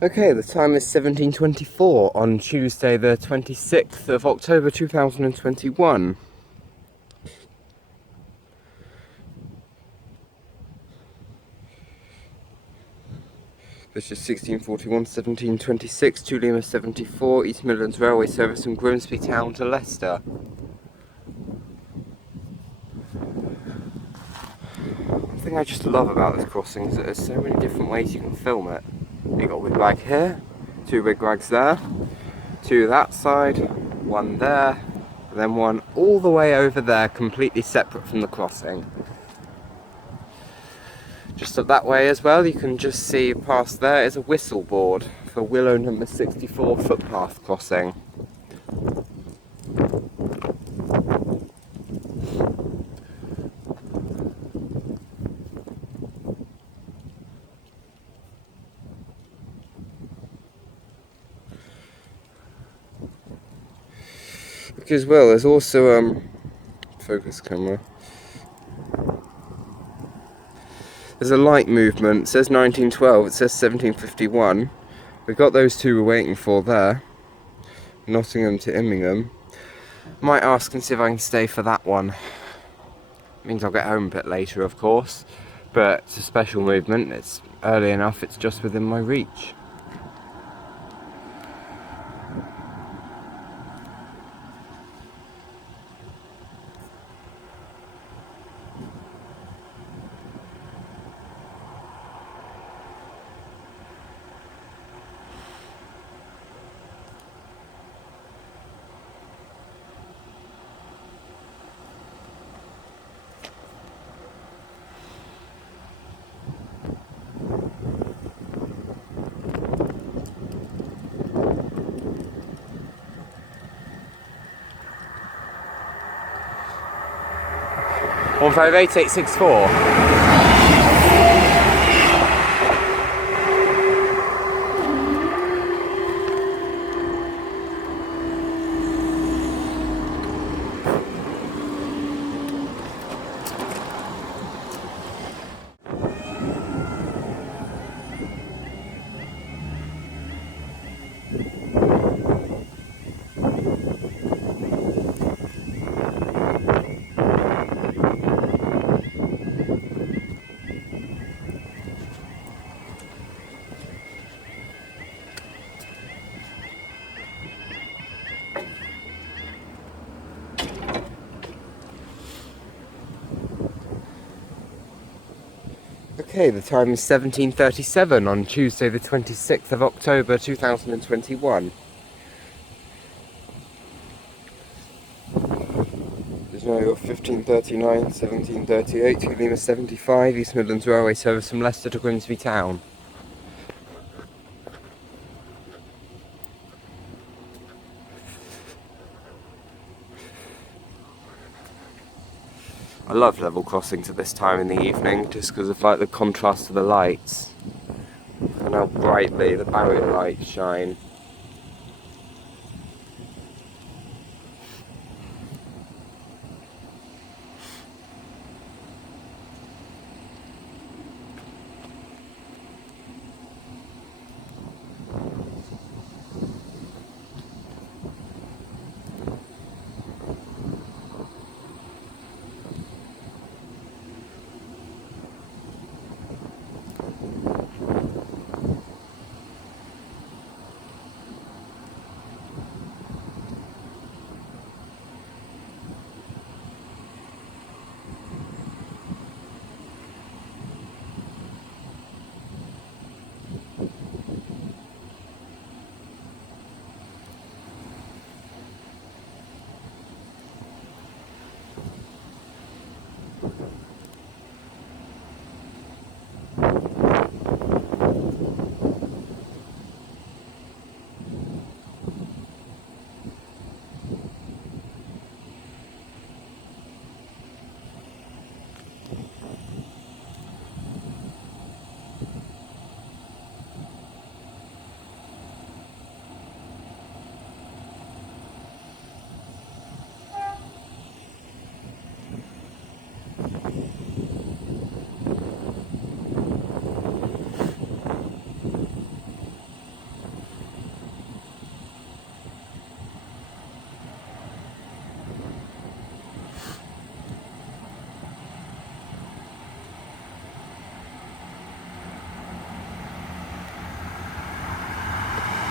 Okay, the time is 17:24 on Tuesday the 26th of October 2021. This is 1641, 1726, 2 Lima 74, East Midlands Railway service from Grimsby Town to Leicester. One thing I just love about this crossing is that there's so many different ways you can film it. You've got a wigwag here, 2 wigwags there, 2 that side, 1 there, and then 1 all the way over there, completely separate from the crossing. Just up that way as well, you can just see past there is a whistle board for Willow number 64 footpath crossing. Look as well, there's also focus camera. There's a light movement. It says 1912, it says 1751. We've got those 2 we're waiting for there. Nottingham to Immingham. Might ask and see if I can stay for that one. Means I'll get home a bit later, of course. But it's a special movement. It's early enough, it's just within my reach. One 58864. Okay, the time is 17:37 on Tuesday the 26th of October 2021. There's now 15:39, 17:38, 2 Lima 75, East Midlands Railway service from Leicester to Grimsby Town. I love level crossings at this time in the evening, just because of like the contrast of the lights and how brightly the barrier lights shine.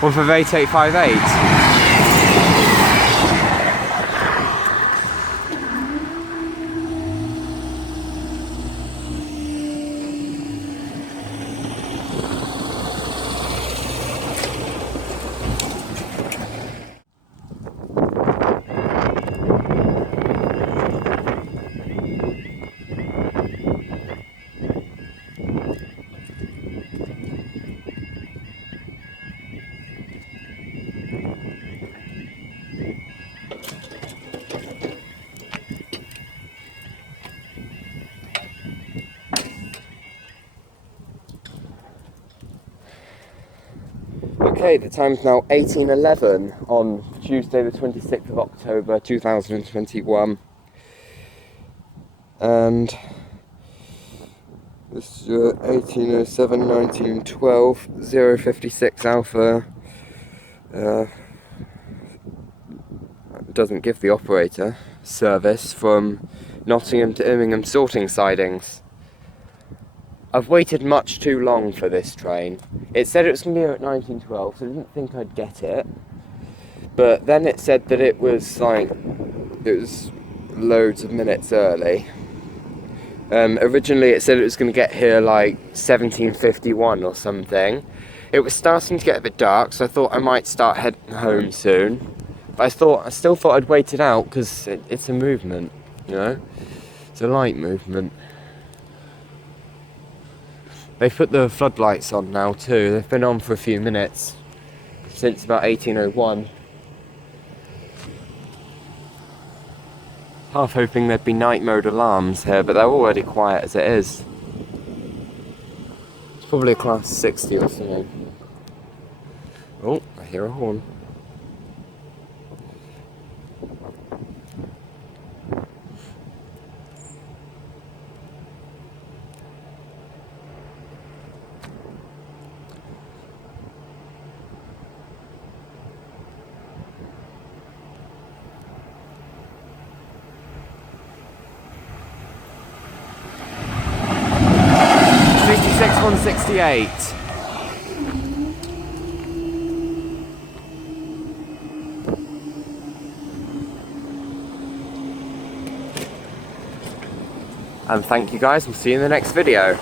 One for 8858. Okay, the time's now 18:11 on Tuesday the 26th of October 2021, and this is 18:07, 1912, 056 Alpha. Doesn't give the operator service from Nottingham to Immingham sorting sidings. I've waited much too long for this train. It said it was going to be here at 1912, so I didn't think I'd get it. But then it said that it was loads of minutes early. Originally it said it was going to get here like 17:51 or something. It was starting to get a bit dark, so I thought I might start heading home soon. But I still thought I'd wait it out, because it's a movement, you know? It's a light movement. They've put the floodlights on now too. They've been on for a few minutes, since about 18:01. Half hoping there'd be night mode alarms here, but they're already quiet as it is. It's probably a class 60 or something. Oh, I hear a horn. '66 168. And thank you guys, we'll see you in the next video.